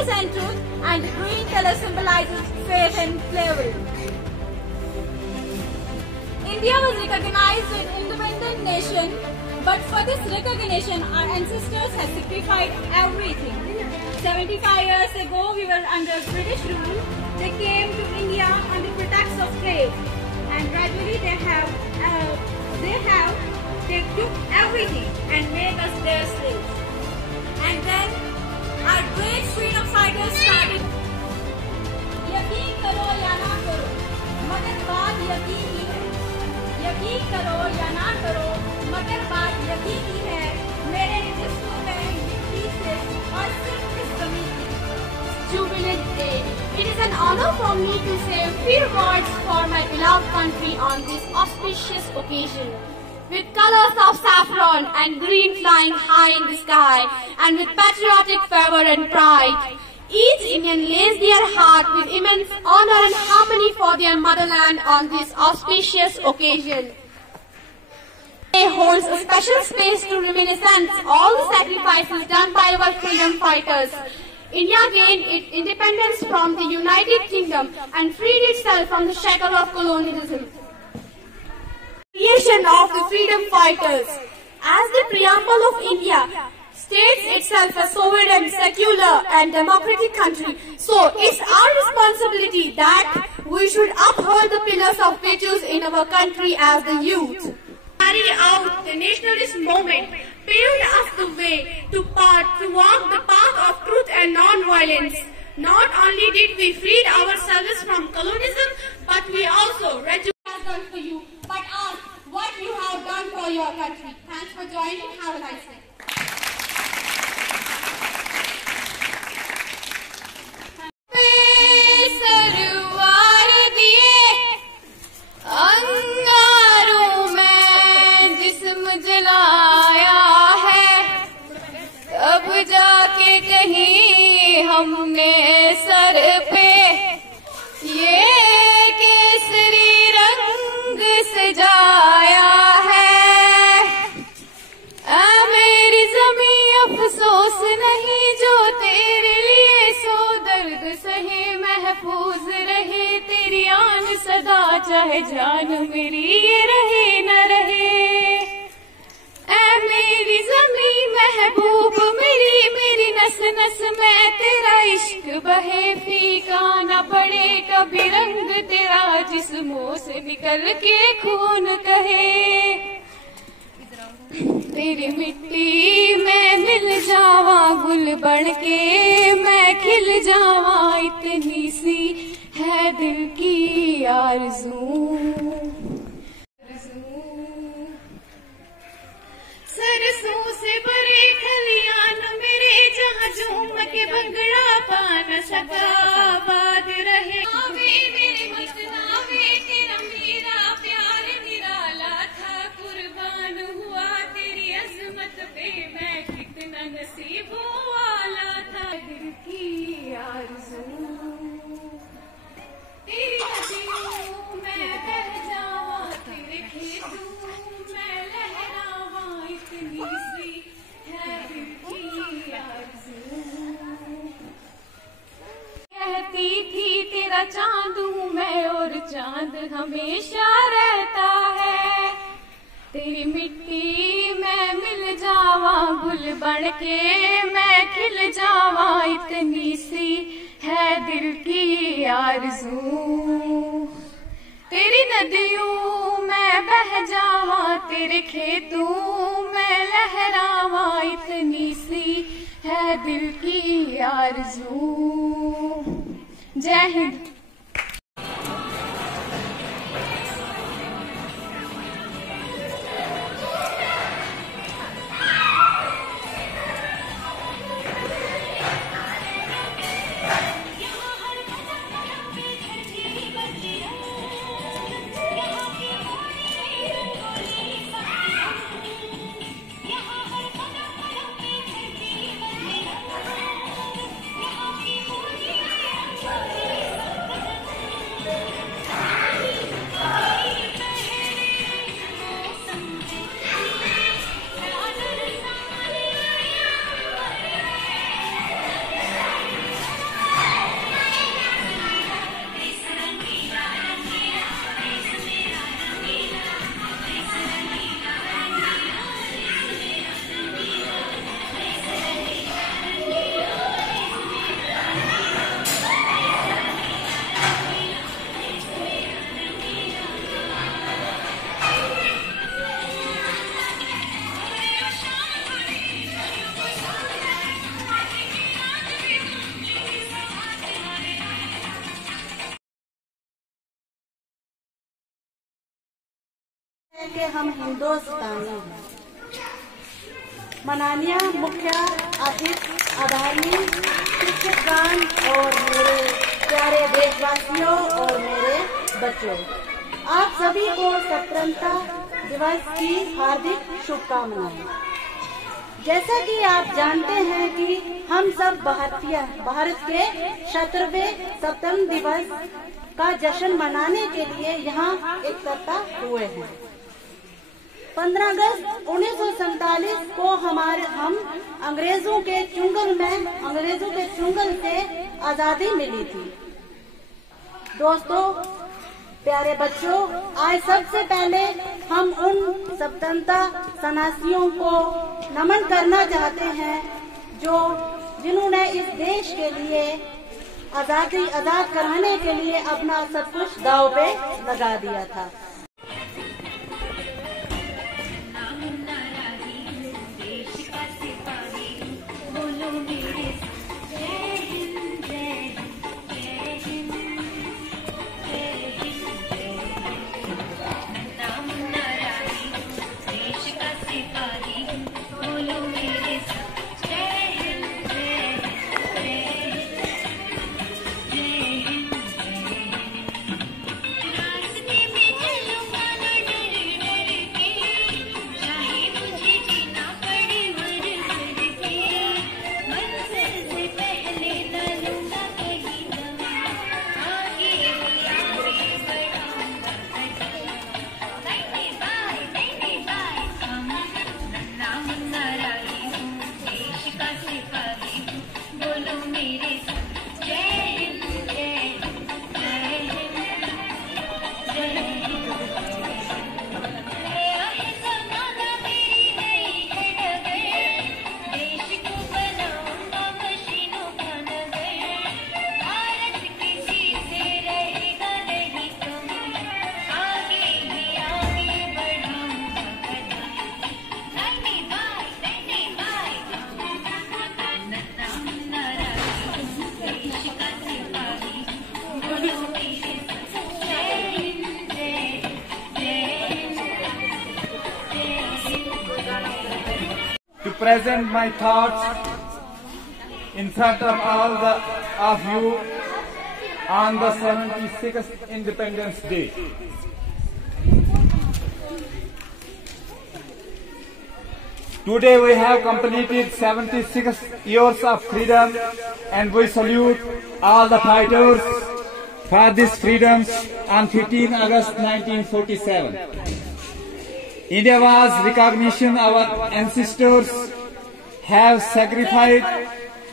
peace and truth, and the green color symbolizes faith and bravery. India was recognized as an independent nation, but for this recognition, our ancestors have sacrificed everything. 75 years ago, we were under British rule. They came to India on the pretext of trade, and gradually they took everything and made us their slaves. And then our great freedom fighters started. यकीन करो या ना करो, मगर बात यकीन ही है. यकीन करो या ना करो, मगर बात यकीन ही है. मेरे जिस्म में मिट्टी से और सिर्फ इस ज़मीन की. Jubilant day. It is an honor for me to say a few words for my beloved country on this auspicious occasion. With colors of saffron and green flying high in the sky, and with patriotic fervor and pride, each Indian lays their heart with immense honor and harmony for their motherland on this auspicious occasion. It holds a special space to reminiscence all the sacrifices done by our freedom fighters. India gained its independence from the United Kingdom and freed itself from the shackle of colonialism. Creation of the freedom fighters. As the preamble of India states itself a sovereign, secular and democratic country, so it's our responsibility that we should uphold the pillars of virtues in our country as the youth. Carry out the nationalist movement paved us the way to walk the path of truth and non-violence. Not only did we free ourselves from colonialism, but we also rejuvenated done for you, but ask what you have done for your country. Thanks for joining. Have a nice day. हमने sir पे ये केसरी रंग सजाया है. मेरी ज़मीं अफसोस नहीं जो तेरे लिए सो दर्द सहे, महफूज रहे तेरी आन सदा, चाहे जान मेरी ये रहे न रहे. मेरी ज़मीं महबूब मेरी नस नस में तेरा इश्क बहे, फीका न पड़े कभी रंग तेरा, जिस्मों से निकल के खून कहे. तेरी मिट्टी में मिल जावा गुल बन के, मैं खिल जावा, इतनी सी है दिल की आरज़ू. सरसों से भरे खलियान मेरे, जहाँ झूम के भंगड़ा पा न सका, आबाद रहे. आवे मेरे मसनावे तेरा मेरा प्यार निराला था, कुर्बान हुआ तेरी अजमत पे, मैं कितना नसीबों वाला था. दिल की आरज़ू तेरी नदियों में बह जावा, तेरे खेतों में लहरावा, इतनी सी है दिल की आरज़ू. कहती थी तेरा चांद हूँ मैं और चांद हमेशा रहता है. तेरी मिट्टी में मिल जावा गुल बन के, मैं खिल जावा, इतनी सी है दिल की आरज़ू. तेरी नदियों में बह जावा, तेरे खेतों में लहरावा, इतनी सी है दिल की आरज़ू. जय हिंद. कि हम हिंदुस्तानी हैं। माननीय मुख्य अतिथि, आदरणीय शिक्षकगण और मेरे प्यारे देशवासियों और मेरे बच्चों, आप सभी को स्वतंत्रता दिवस की हार्दिक शुभकामनाएं। जैसा कि आप जानते हैं कि हम सब भारत के 70वें स्वतंत्रता दिवस का जश्न मनाने के लिए यहाँ एकत्र हुए हैं। 15 अगस्त 1947 को हम अंग्रेजों के चुंगल से आजादी मिली थी। दोस्तों, प्यारे बच्चों, आज सबसे पहले हम उन स्वतंत्रता सेनानियों को नमन करना चाहते हैं जिन्होंने इस देश के लिए आजाद कराने के लिए अपना सब कुछ दांव पे लगा दिया था। To present my thoughts in front of all of you on the 76th Independence Day. Today we have completed 76 years of freedom, and we salute all the fighters for these freedoms on 15 August 1947. India was recognition our ancestors have sacrificed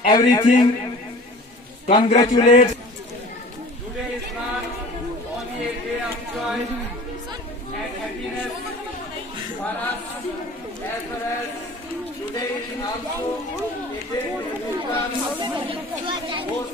everything. Congratulate. Today is not only a day of joy and happiness for us, as well as today is also a day to remember those